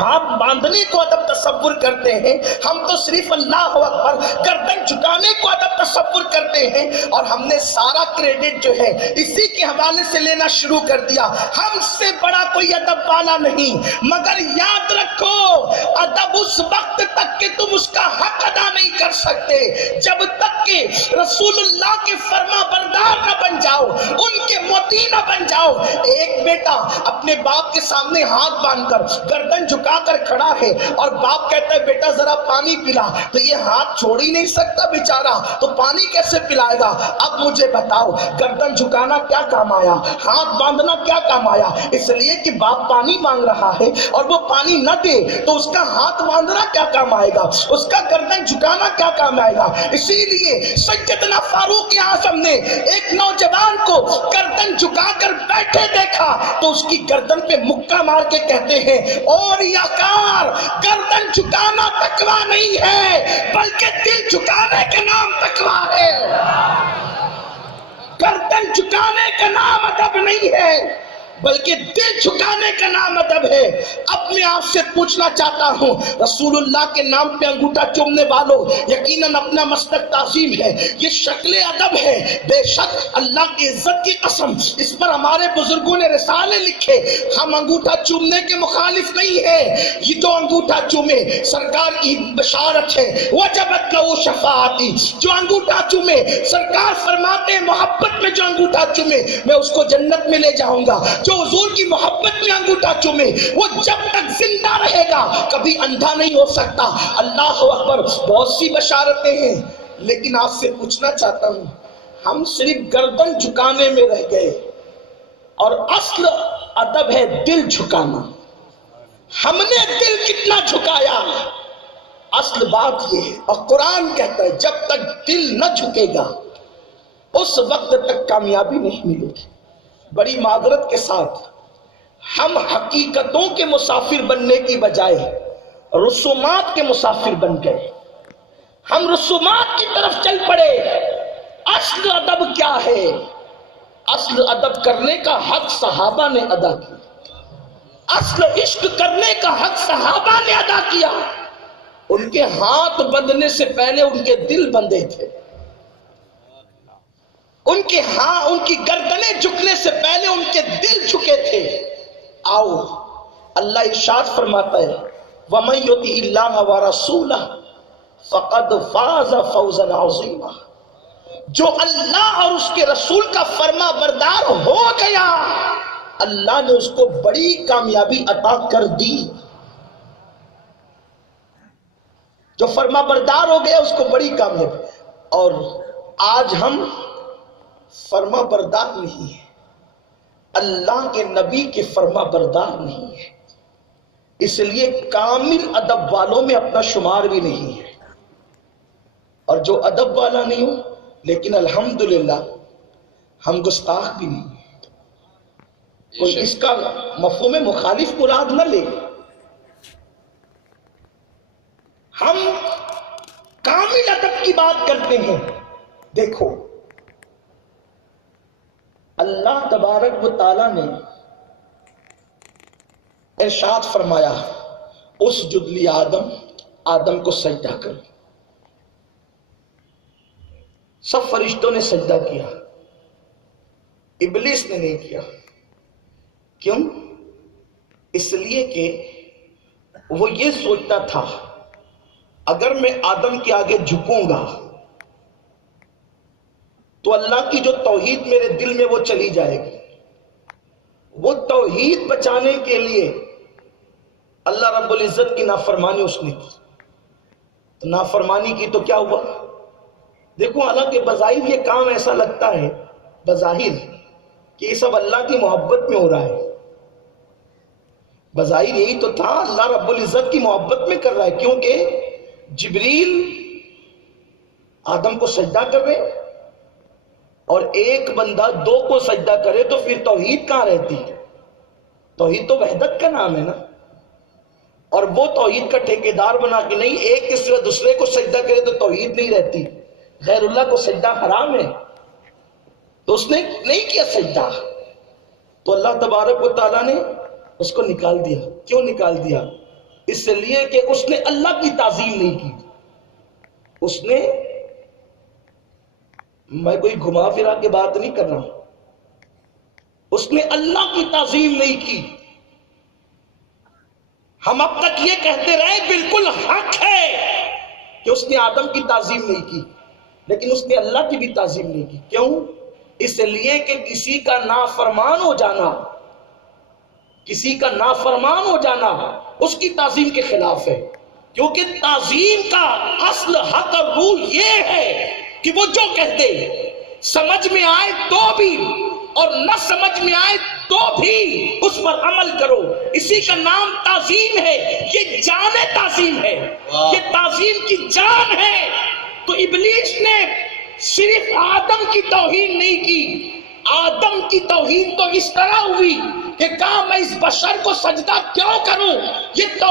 ہاتھ باندھنے کو ادب تصور کرتے ہیں، ہم تو صرف اللہ اکبر گردن جھکانے کو ادب تصور کرتے ہیں، اور ہم نے سارا کریڈٹ جو ہے اسی کے حوالے سے لینا شروع کر دیا۔ ہم سے بڑا کوئی ادب والا نہیں، مگر یاد رکھو ادب اس وقت تک کہ تم اس کا حق ادا نہیں کر سکتے جب تک کہ رسول اللہ کے فرما بردار نہ بن جاؤ، ان کے مطیع نہ بن جاؤ۔ ایک بیٹا اپنے باپ کے سامنے ہاتھ باندھ کر گردن جھکا کر کھڑا ہے اور باپ کہتا ہے بیٹا ذرا پانی پلا، تو یہ ہاتھ چھوڑ ہی نہیں سکتا بیچارہ، تو پانی کیسے پلائے گا؟ اب مجھے بتاؤ گردن جھکانا کیا کام آیا، ہاتھ باندھنا کیا کام آیا؟ اس لیے کہ باپ پانی مانگ رہا ہے اور وہ پانی نہ دے تو اس کا ہاتھ باندھنا کیا کام آئے گا، اس کا گردن جھکانا کیا کام آئے گا؟ اسی لیے سیدنا فاروق اعظم نے ایک نوجوان کو گردن جھکا کر بیٹھے دیکھا تو اس کی گردن پہ مکہ مار کے کہتے ہیں اور یاکار گردن جھکانا تقویٰ نہیں ہے بلکہ دل جھکانے کا نام تقویٰ ہے۔ گردن جھکانے کا نام ادب نہیں ہے بلکہ دل جھکانے کا نام ادب ہے۔ اب میں آپ سے پوچھنا چاہتا ہوں رسول اللہ کے نام پہ انگوٹھا چومنے والوں یقیناً اپنا مسلک تعظیم ہے، یہ شکل ادب ہے، بے شک اللہ کی عزت کی قسم اس پر ہمارے بزرگوں نے رسالے لکھے۔ ہم انگوٹھا چومنے کے مخالف نہیں ہیں، یہ جو انگوٹھا چومے سرکار کی بشارت ہے وجبت لہو شفاعتی، جو انگوٹھا چومے سرکار فرماتے ہیں محبت میں جو انگوٹھا چومے میں اس کو جنت میں لے جاؤں گا، جو حضور کی محبت میں انگوٹھا چومے وہ جب تک زندہ رہے گا کبھی اندھا نہیں ہو سکتا۔ اللہ اکبر، بہت سی بشارتیں ہیں لیکن آپ سے پوچھنا چاہتا ہوں ہم صرف گردن جھکانے میں رہ گئے اور اصل ادب ہے دل جھکانا۔ ہم نے دل کتنا جھکایا اصل بات یہ ہے، اور قرآن کہتا ہے جب تک دل نہ جھکے گا اس وقت تک کامیابی نہیں ملے گی۔ بڑی معذرت کے ساتھ ہم حقیقتوں کے مسافر بننے کی بجائے رسومات کے مسافر بن گئے، ہم رسومات کی طرف چل پڑے۔ اصل ادب کیا ہے؟ اصل ادب کرنے کا حق صحابہ نے ادا کیا، اصل عشق کرنے کا حق صحابہ نے ادا کیا۔ ان کے ہاتھ بندھنے سے پہلے ان کے دل بندھے تھے، ان کی گردنیں جھکنے سے پہلے ان کے دل جھکے تھے۔ آؤ اللہ ارشاد فرماتا ہے وَمَن يُطِعِ اللَّهَ وَرَسُولَهُ فَقَدْ فَازَ فَوْزًا عَظِيمًا، جو اللہ اور اس کے رسول کا فرما بردار ہو گیا اللہ نے اس کو بڑی کامیابی عطا کر دی۔ جو فرما بردار ہو گیا اس کو بڑی کامیابی، اور آج ہم فرما بردار نہیں ہے، اللہ کے نبی کے فرما بردار نہیں ہے، اس لیے کامل ادب والوں میں اپنا شمار بھی نہیں ہے۔ اور جو ادب والا نہیں ہو لیکن الحمدللہ ہم گستاخ بھی نہیں ہیں، کوئی اس کا مفہوم مخالف مراد نہ لے، ہم کامل ادب کی بات کرتے ہیں۔ دیکھو اللہ تبارک و تعالی نے ارشاد فرمایا اسجد لی آدم کو سجدہ کر، سب فرشتوں نے سجدہ کیا، ابلیس نے نہیں کیا۔ کیوں؟ اس لیے کہ وہ یہ سوچتا تھا اگر میں آدم کے آگے جھکوں گا تو اللہ کی جو توحید میرے دل میں وہ چلی جائے گی۔ وہ توحید بچانے کے لیے اللہ رب العزت کی نافرمانی اس نے کی، تو نافرمانی کی تو کیا ہوا؟ دیکھو حالانکہ بظاہر یہ کام ایسا لگتا ہے بظاہر کہ یہ سب اللہ کی محبت میں ہو رہا ہے، بظاہر یہی تو تھا اللہ رب العزت کی محبت میں کر رہا ہے، کیونکہ جبریل آدم کو سجدہ کر رہے اور ایک بندہ دو کو سجدہ کرے تو پھر توحید کہاں رہتی ہے؟ توحید تو وحدت کا نام ہے نا، اور وہ توحید کا ٹھیکیدار بنا کے نہیں ایک اس طرح دوسرے کو سجدہ کرے تو توحید نہیں رہتی، غیر اللہ کو سجدہ حرام ہے، تو اس نے نہیں کیا سجدہ، تو اللہ تبارک و تعالیٰ نے اس کو نکال دیا۔ کیوں نکال دیا؟ اس لیے کہ اس نے اللہ کی تعظیم نہیں کی. اس نے، میں کوئی گھما پھرا کے بات نہیں کر رہا، اس نے اللہ کی تعظیم نہیں کی. ہم اب تک یہ کہتے رہے بالکل حق ہے کہ اس نے آدم کی تعظیم نہیں کی، لیکن اس نے اللہ کی بھی تعظیم نہیں کی. کیوں؟ اس لیے کہ کسی کا نافرمان ہو جانا، کسی کا نافرمان ہو جانا اس کی تعظیم کے خلاف ہے. کیونکہ تعظیم کا اصل حق اور روح یہ ہے کہ وہ جو کہتے سمجھ میں آئے تو بھی اور نہ سمجھ میں آئے تو بھی اس پر عمل کرو. اسی کا نام تعظیم ہے. یہ جان تعظیم ہے، یہ تعظیم کی جان ہے. تو ابلیس نے صرف آدم کی توہین نہیں کی، آدم کی توہین تو اس طرح ہوئی کہ کہا میں اس بشر کو سجدہ کیوں کروں، یہ